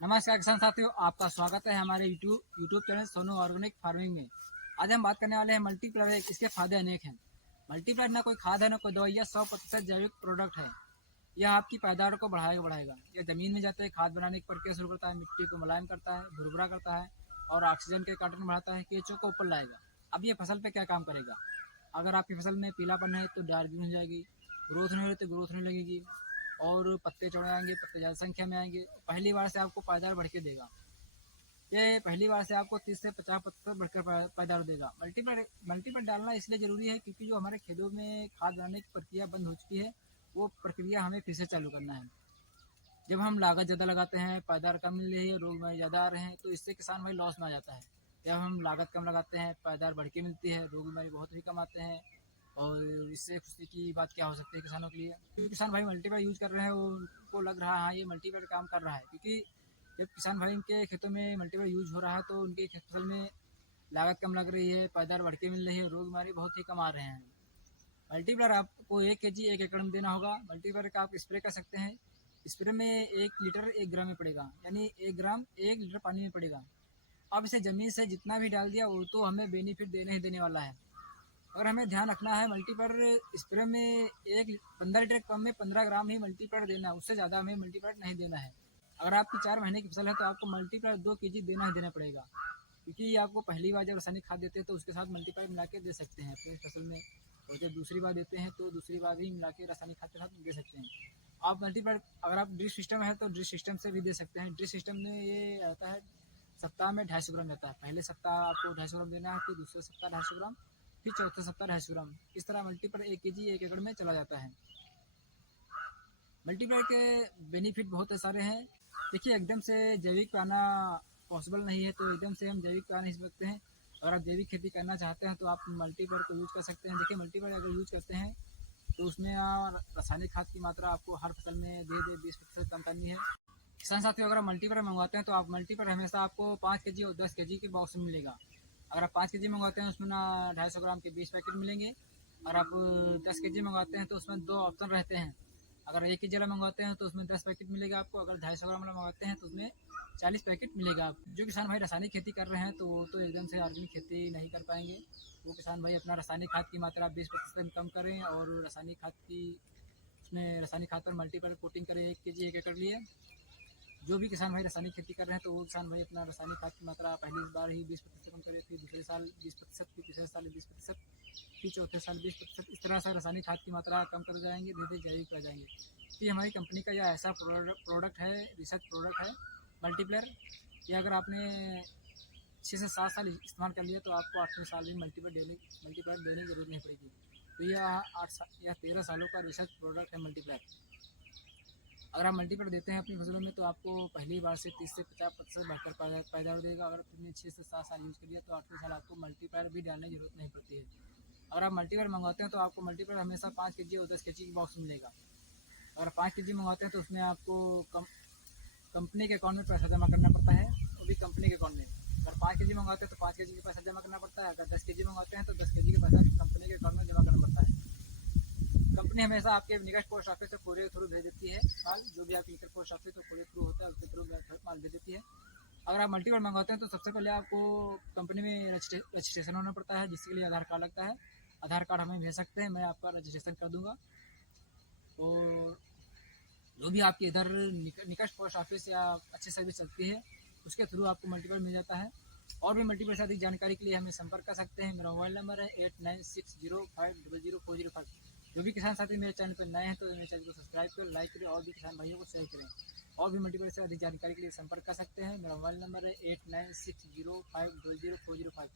नमस्कार किसान साथियों, आपका स्वागत है हमारे YouTube channel Sonu organic farming में। आज हम बात करने वाले हैं मल्टीप्लायर। इसके फायदे अनेक हैं। मल्टीप्लायर ना कोई खाद है ना कोई दवाई, यह 100% जैविक प्रोडक्ट है। यह आपकी पैदावार को बढ़ाएगा। यह जमीन में जाते ही खाद बनाने की प्रक्रिया शुरू करता है, मिट्टी को मुलायम करता है, भुरभुरा करता है और ऑक्सीजन के कार्टन बढ़ाता है, केंचुओं को ऊपर लाएगा। अब ये फसल पे क्या काम करेगा? अगर आपकी फसल में पीलापन है तो डार्क ग्रीन हो जाएगी, ग्रोथ नहीं हो रही तो ग्रोथ नहीं लगेगी और पत्ते चौड़े आएंगे, पत्ते ज़्यादा संख्या में आएंगे। पहली बार से आपको पैदावार बढ़ के देगा। ये पहली बार से आपको 30 से 50% बढ़कर पैदावार देगा। मल्टीप्लायर डालना इसलिए ज़रूरी है क्योंकि जो हमारे खेतों में खाद बनाने की प्रक्रिया बंद हो चुकी है, वो प्रक्रिया हमें फिर से चालू करना है। जब हम लागत ज़्यादा लगाते हैं, पैदावार कम मिल रही है, रोग में ज़्यादा आ रहे हैं, तो इससे किसान भाई लॉस में आ जाता है। जब हम लागत कम लगाते हैं, पैदावार बढ़ के मिलती है, रोग बीमारी बहुत ही कम आते हैं। और इससे खुशी की बात क्या हो सकती है किसानों के लिए? जो किसान भाई मल्टीप्लायर यूज़ कर रहे हैं, वो उनको लग रहा है हाँ ये मल्टीप्लायर काम कर रहा है, क्योंकि जब किसान भाई के खेतों में मल्टीप्लायर यूज हो रहा है तो उनकी फसल में लागत कम लग रही है, पैदावार बढ़ के मिल रही है, रोग बीमारी बहुत ही कम आ रहे हैं। मल्टीप्लायर आपको 1 kg 1 एकड़ में देना होगा। मल्टीप्लायर का आप स्प्रे कर सकते हैं। स्प्रे में 1 लीटर 1 ग्राम में पड़ेगा, यानी 1 ग्राम 1 लीटर पानी में पड़ेगा। अब इसे ज़मीन से जितना भी डाल दिया वो तो हमें बेनिफिट देने ही देने वाला है। अगर हमें ध्यान रखना है, मल्टीप्लायर स्प्रे में 15 लीटर कम में 15 ग्राम ही मल्टीप्लायर देना है, उससे ज़्यादा हमें मल्टीप्लायर नहीं देना है। अगर आपकी 4 महीने की फसल है तो आपको मल्टीप्लायर 2 kg देना ही देना पड़ेगा, क्योंकि आपको पहली बार जब रासायनिक खाद देते हैं तो उसके साथ मल्टीप्लायर मिला के दे सकते हैं अपनी फसल में, और जब दूसरी बार देते हैं तो दूसरी बार भी मिला के रासायनिक खाद के साथ दे सकते हैं। आप मल्टीप्लायर अगर आप ड्रिप सिस्टम है तो ड्रिप सिस्टम से भी दे सकते हैं। ड्रिप सिस्टम में ये आता है सप्ताह में 250 ग्राम रहता है। पहले सप्ताह आपको 250 ग्राम देना है, फिर दूसरे सप्ताह 250 ग्राम, फिर चौथे सप्ताह 250 ग्राम। इस तरह मल्टीप्लायर 1 kg 1 एकड़ में चला जाता है। मल्टीप्लायर के बेनिफिट बहुत सारे हैं। देखिए, एकदम से जैविक पाना पॉसिबल नहीं है, तो एकदम से हम जैविक पा नहीं सकते हैं। अगर आप जैविक खेती करना चाहते हैं तो आप मल्टीप्लायर को यूज़ कर सकते हैं। देखिए, मल्टीप्लायर अगर यूज़ करते हैं तो उसमें रासायनिक खाद की मात्रा आपको हर फसल में दे 20% कम करनी है। किसान साथियों, अगर आप मल्टीप्लायर मंगवाते हैं तो आप मल्टीप्लायर हमेशा आपको 5 kg और 10 kg के बॉक्स में मिलेगा। अगर आप 5 kg मंगवाते हैं उसमें ना 250 ग्राम के 20 पैकेट मिलेंगे, और आप 10 kg मंगवाते हैं तो उसमें 2 ऑप्शन रहते हैं। अगर 1 kg वाला मंगवाते हैं तो उसमें 10 पैकेट मिलेगा आपको, अगर 250 ग्राम वाला मंगवाते हैं तो उसमें 40 पैकेट मिलेगा आपको। जो किसान भाई रासायनिक खेती कर रहे हैं तो वो तो एकदम से ऑर्गेनिक खेती नहीं कर पाएंगे। वो किसान भाई अपना रासायनिक खाद की मात्रा 20% कम करें और रासायनिक खाद की उसमें रासायनिक खाद पर मल्टीपल कोटिंग करें 1 kg 1 एकड़ लिए। जो भी किसान भाई रासायनिक खेती कर रहे हैं तो वो किसान भाई अपना रासायनिक खाद की मात्रा पहली बार ही 20% कम करे, फिर दूसरे साल 20%, फिर तीसरे साल 20%, फिर चौथे साल 20%। इस तरह से रासायनिक खाद की मात्रा कम कर जाएंगे, धीरे धीरे जैविक कर जाएंगे। ये हमारी कंपनी का यह ऐसा प्रोडक्ट है, रिसर्च प्रोडक्ट है मल्टीप्लायर। ये अगर आपने 6 से 7 साल इस्तेमाल कर लिया तो आपको 8वें साल में मल्टीप्लायर देने की जरूरत नहीं पड़ेगी। तो यह 13 सालों का रिसर्च प्रोडक्ट है मल्टीप्लायर। अगर आप मल्टीप्लायर देते हैं अपनी फसलों में तो आपको पहली बार से 30 से 50% बढ़कर पैदावार देगा। अगर तुमने 6 से 7 साल यूज़ कर लिया तो 8वें साल आपको मल्टीप्लायर भी डालने की जरूरत नहीं पड़ती है। अगर आप मल्टीप्लायर मंगवाते हैं तो आपको मल्टीप्लायर हमेशा 5 kg और 10 kg की बॉक्स मिलेगा। अगर 5 kg मंगवाते हैं तो उसमें आपको कंपनी के अकाउंट में पैसा जमा करना पड़ता है, वो भी कंपनी के अकाउंट में। अगर 5 kg मंगवाते हैं तो 5 kg का पैसा जमा करना पड़ता है। अगर 10 kg मंगवाते हैं तो 10 kg का पैसा कंपनी के अकाउंट में जमा करना पड़ता है। कंपनी हमेशा आपके निकट पोस्ट ऑफिस से कोरियर थ्रू भेज देती है माल। जो भी आपके निकट पोस्ट ऑफिस तो कोरियर थ्रू होता है, उसके थ्रू माल भेज देती है। अगर आप मल्टीपल मंगवाते हैं तो सबसे पहले आपको कंपनी में रजिस्ट्रेशन होना पड़ता है, जिसके लिए आधार कार्ड लगता है। आधार कार्ड हमें भेज सकते हैं, मैं आपका रजिस्ट्रेशन कर दूंगा। और जो भी आपके इधर निकट पोस्ट ऑफिस या अच्छी सर्विस चलती है उसके थ्रू आपको मल्टीपल मिल जाता है। और भी मल्टीपल से अधिक जानकारी के लिए हमें संपर्क कर सकते हैं। मेरा मोबाइल नंबर है 8960500405। जो भी किसान साथी मेरे चैनल पर नए हैं तो मेरे चैनल को सब्सक्राइब करें, लाइक करें और भी किसान भाइयों को शेयर करें। और भी मल्टीपल से अधिक जानकारी के लिए संपर्क कर सकते हैं। मेरा मोबाइल नंबर है 8960500405।